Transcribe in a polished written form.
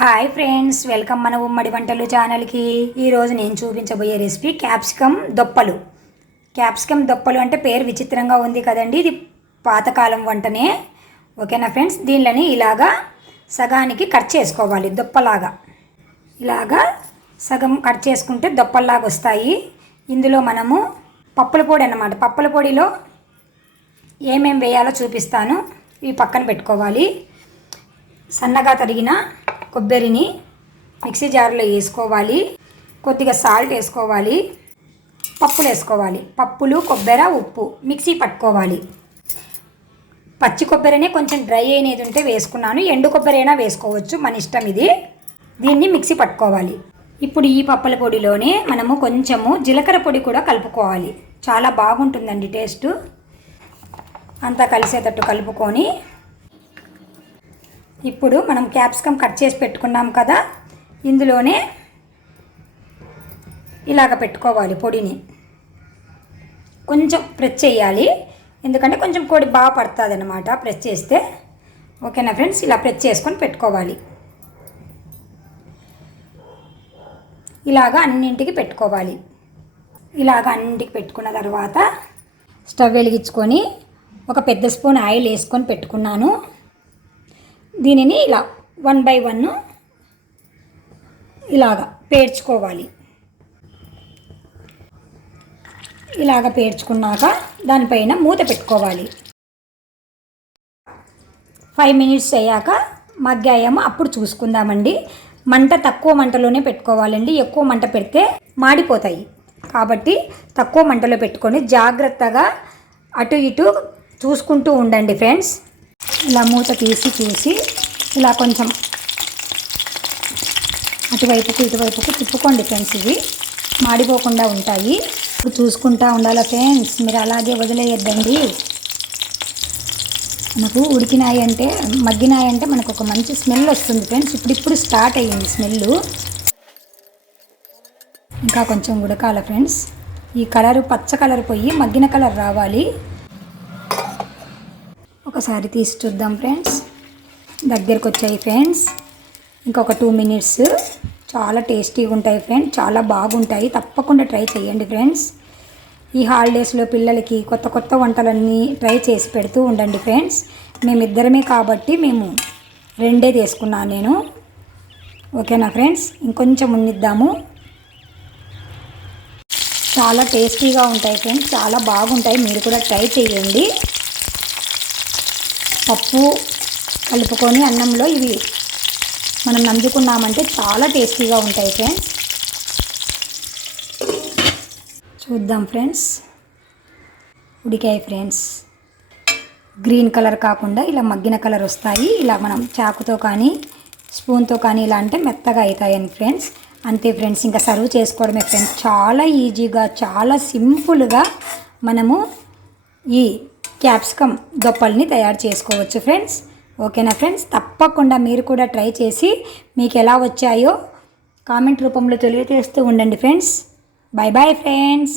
Hi friends, welcome మన ఉమ్మడి వంటలు ఛానల్కి. ఈరోజు నేను చూపించబోయే రెసిపీ క్యాప్సికమ్ దొప్పలు. క్యాప్సికమ్ దొప్పలు అంటే పేరు విచిత్రంగా ఉంది కదండి. ఇది పాతకాలం వంటనే. ఓకేనా ఫ్రెండ్స్, దీనిని ఇలాగా సగానికి కట్ చేసుకోవాలి. దొప్పలాగా ఇలాగా సగం కట్ చేసుకుంటే దొప్పల్లాగా వస్తాయి. ఇందులో మనము పప్పుల పొడి అన్నమాట. పప్పుల పొడిలో ఏమేమి వేయాలో చూపిస్తాను. ఇవి పక్కన పెట్టుకోవాలి. సన్నగా తరిగిన కొబ్బరిని మిక్సీ జార్లో వేసుకోవాలి. కొద్దిగా సాల్ట్ వేసుకోవాలి. పప్పులు వేసుకోవాలి. పప్పులు, కొబ్బరి, ఉప్పు మిక్సీ పట్టుకోవాలి. పచ్చి కొబ్బరినే కొంచెం డ్రై అయినది ఉంటే వేసుకున్నాను. ఎండు కొబ్బరి అయినా వేసుకోవచ్చు, మన ఇష్టం ఇది. దీన్ని మిక్సీ పట్టుకోవాలి. ఇప్పుడు ఈ పప్పుల పొడిలోనే మనము కొంచెము జీలకర్ర పొడి కూడా కలుపుకోవాలి. చాలా బాగుంటుందండి టేస్ట్. అంతా కలిసేటట్టు కలుపుకొని ఇప్పుడు మనం క్యాప్సికమ్ కట్ చేసి పెట్టుకున్నాం కదా, ఇందులోనే ఇలాగ పెట్టుకోవాలి. పొడిని కొంచెం ప్రెస్ చేయాలి, ఎందుకంటే కొంచెం పొడి బాగా పడుతుంది అన్నమాట ప్రెస్ చేస్తే. ఓకేనా ఫ్రెండ్స్, ఇలా ప్రెస్ చేసుకొని పెట్టుకోవాలి. ఇలాగ అన్నింటికి పెట్టుకోవాలి. ఇలాగ అన్నింటికి పెట్టుకున్న తర్వాత స్టవ్ వెలిగించుకొని ఒక పెద్ద స్పూన్ ఆయిల్ వేసుకొని పెట్టుకున్నాను. దీనిని ఇలా 1 by 1 ఇలాగ పేర్చుకోవాలి. ఇలాగ పేర్చుకున్నాక దానిపైన మూత పెట్టుకోవాలి. 5 minutes అయ్యాక మగ్గాయేమో అప్పుడు చూసుకుందామండి. మంట తక్కువ మంటలోనే పెట్టుకోవాలండి. ఎక్కువ మంట పెడితే మాడిపోతాయి. కాబట్టి తక్కువ మంటలో పెట్టుకొని జాగ్రత్తగా అటు ఇటు చూసుకుంటూ ఉండండి ఫ్రెండ్స్. ఇలా మూత తీసి ఇలా కొంచెం అటువైపుకు ఇటువైపుకు తిప్పుకోండి ఫ్రెండ్స్. ఇవి మాడిపోకుండా ఉంటాయి. ఇప్పుడు చూసుకుంటూ ఉండాలి ఫ్రెండ్స్, మీరు అలాగే వదిలేయద్దండి. మనకు ఉడికినాయంటే మగ్గినాయంటే మనకు ఒక మంచి స్మెల్ వస్తుంది ఫ్రెండ్స్. ఇప్పుడు స్టార్ట్ అయ్యింది స్మెల్. ఇంకా కొంచెం ఉడకాలి ఫ్రెండ్స్. ఈ కలరు పచ్చ కలర్ పోయి మగ్గిన కలర్ రావాలి. ఒకసారి తీసి చూద్దాం ఫ్రెండ్స్. దగ్గరకు వచ్చాయి ఫ్రెండ్స్. ఇంకొక 2 minutes. చాలా టేస్టీగా ఉంటాయి ఫ్రెండ్స్, చాలా బాగుంటాయి. తప్పకుండా ట్రై చేయండి ఫ్రెండ్స్. ఈ హాలిడేస్లో పిల్లలకి కొత్త వంటలన్నీ ట్రై చేసి పెడుతూ ఉండండి ఫ్రెండ్స్. మేమిద్దరమే కాబట్టి మేము 2 తీసుకున్నాను నేను. ఓకేనా ఫ్రెండ్స్, ఇంకొంచెం ఉన్నిద్దాము. చాలా టేస్టీగా ఉంటాయి ఫ్రెండ్స్, చాలా బాగుంటాయి. మీరు కూడా ట్రై చేయండి. పప్పు కలుపుకొని అన్నంలో ఇవి మనం నంజుకున్నామంటే చాలా టేస్టీగా ఉంటాయి ఫ్రెండ్స్. చూద్దాం ఫ్రెండ్స్. ఉడికాయి ఫ్రెండ్స్. గ్రీన్ కలర్ కాకుండా ఇలా మగ్గిన కలర్ వస్తాయి. ఇలా మనం చాకుతో కానీ స్పూన్తో కానీ ఇలా అంటే మెత్తగా అవుతాయని ఫ్రెండ్స్. అంతే ఫ్రెండ్స్, ఇంకా సర్వ్ చేసుకోవడమే ఫ్రెండ్స్. చాలా ఈజీగా, చాలా సింపుల్గా మనము ఈ క్యాప్సికమ్ దొప్పల్ని తయారు చేసుకోవచ్చు ఫ్రెండ్స్. ఓకేనా ఫ్రెండ్స్, తప్పకుండా మీరు కూడా ట్రై చేసి మీకు ఎలా వచ్చాయో కామెంట్ రూపంలో తెలియజేస్తూ ఉండండి ఫ్రెండ్స్. Bye bye friends.